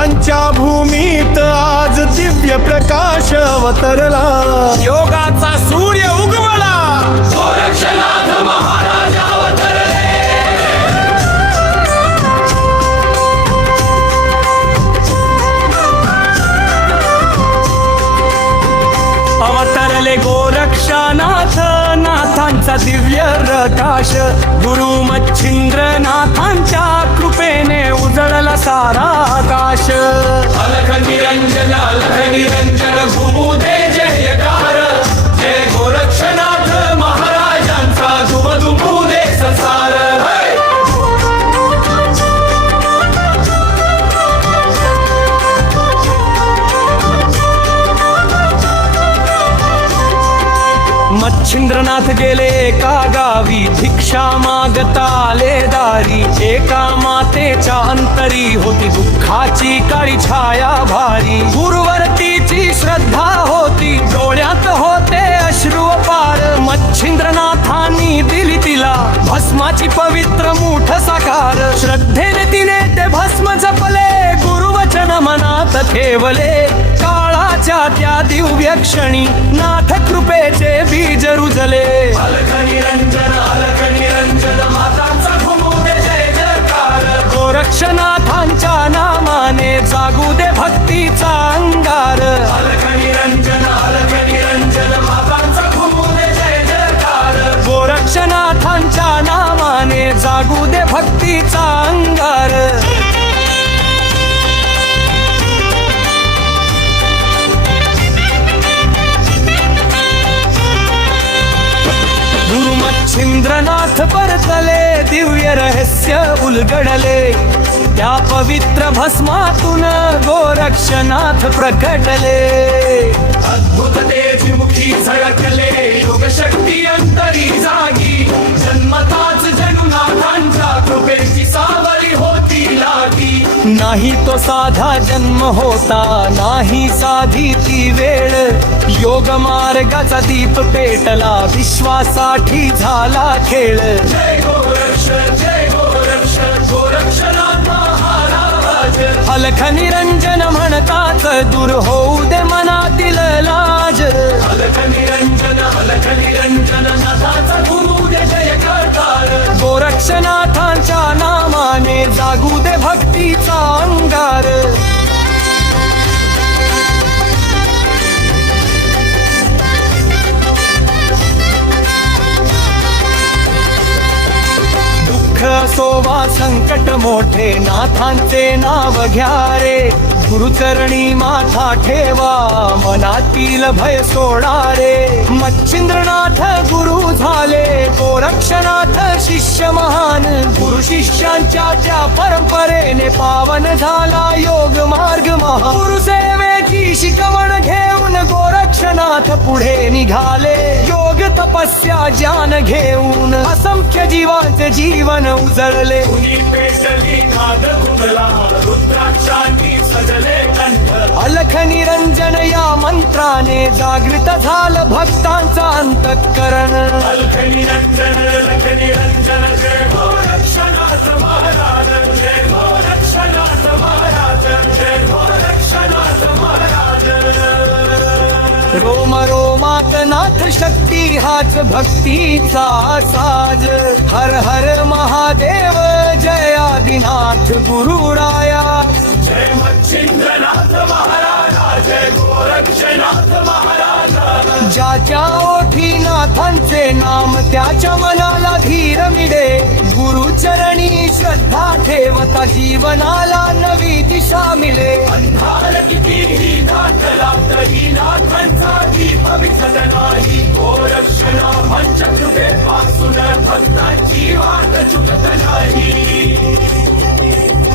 गोरक्षनाथांच्या भूमीत आज दिव्य प्रकाश अवतरला. योगाचा सूर्य उगवला. गोरक्षनाथ महाराज अवतरले. अवतरले गोरक्षनाथ नाथांचा दिव्य प्रकाश. गुरु मच्छिंद्रनाथांच्या कृपेने उजळला सारा आकाश. अलख निरंजन अलख निरंजन घुमू दे जयकार. जय गोरक्षनाथ महाराजांचा दुमदुमू दे संसार. मच्छिंद्रनाथ गेले एका गावी भिक्षा मागता आले दारी. एका मातेच्या अंतरी होती दुःखाची काळी छाया भारी. गुरुवरतीची श्रद्धा होती डोळ्यात होते अश्रू अपार. मच्छिंद्रनाथांनी दिली तिला भस्माची पवित्र मूठ साकार. श्रद्धेने तिने ते भस्म जपले गुरुवचन मनात ठेवले. काळाच्या त्या दिव्य क्षणी नाथ कृपेचे बीज रुजले. अलख निरंजन मातांचा घुमू दे जय जयकार. गोरक्षनाथांच्या नामाने जागू दे भक्तीचा अंगार. अलख निरंजन मातांचा घुमू दे जय जयकार. गोरक्षनाथांच्या नामाने जागू दे भक्तीचा अंगार. गुरु मच्छिंद्रनाथ परतले दिव्य रहस्य उलगडले. त्या पवित्र भस्मातून गोरक्षनाथ प्रकटले. अद्भुत तेजमुखी झळकले योग शक्ती अंतरी जागी. जन्मताच जनुनाथांच्या कृपेची सावली होती लागी. नाही तो साधा जन्म होता नाही साधी ती वेळ. योग मार्गाचा दीप पेटला विश्वासाठी झाला खेळ. जय गोरक्ष गोरक्षनाथ महाराज. अलख निरंजन म्हणतात दूर होऊ दे मनातील लाज. अलख निरंजन नाथाचा गुरु दे जय करतार. गोरक्षनाथांच्या नामाने जागू दे भक्तीचा अंगार. दुःख सोवा संकट मोठे नाथांचे नाव घ्या रे. गुरुचरणी माथा ठेवा मनातील भय सोडा रे. मच्छिंद्रनाथ गुरु झाले गोरक्षनाथ शिष्य महान. गुरु शिष्यांच्या त्या परंपरेने पावन झाला योग मार्ग महान. गुरुसेवेची शिकवण घेऊन गोरक्षनाथ पुढे निघाले. योग तपस्या ज्ञान घेऊन असंख्य जीवांचे जीवन उजळले. कुणी पेटली नाद घुमला रुद्राक्षांनी सजले कंठ. अलख निरंजन या मंत्राने जागृत झालं भक्तांचा अंतःकरण. अलख निरंजन जय गोरक्षनाथ महाराज. जय गोरक्षनाथ महाराज. जय गोरक्षनाथ महाराज. रोम रोमात नाथ शक्ती हाच भक्तीचा साज. हर हर महादेव जय आदिनाथ गुरुराया. जय मच्छिंद्रनाथ महाराजा. जय गोरक्षनाथ महाराजा. ज्याच्या ओठी नाथांचे नाम त्याच्या मनाला धीर मिळे. गुरुचरणी श्रद्धा ठेवता जीवनाला नवी दिशा मिळे. अंधार कितीही दाटला तरी नाथांचा दीप विझत नाही. गोरक्षनाथांच्या कृपेपासून भक्तांची वाट चुकत नाही.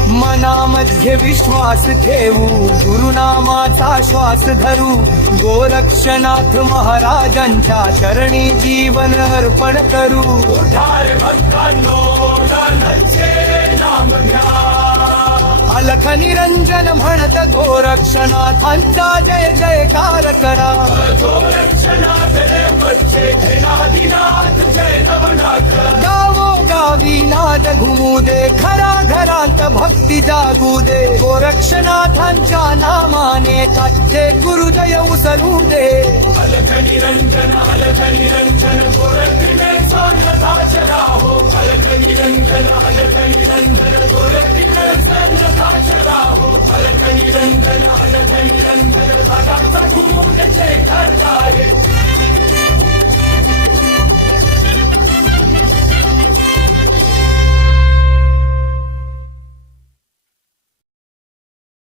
मनामध्ये विश्वास ठेवू गुरुनामाचा श्वास धरू. गोरक्षनाथ महाराजांच्या चरणी जीवन अर्पण करू. उद्धार भक्तांनो नाथांचे नाम घ्या. अलख निरंजन म्हणत गोरक्षनाथांचा जय जयकार करा. गोरक्षनाथ रे बच्चे नाथ जय नवनाथ. गावोगावी नाद गावात घुमू दे, घरा घरात भक्ती जागू दे. गोरक्षनाथांच्या नामाने ताठे गुरुजय उसलू दे. अलख निरंजन अलख निरंजन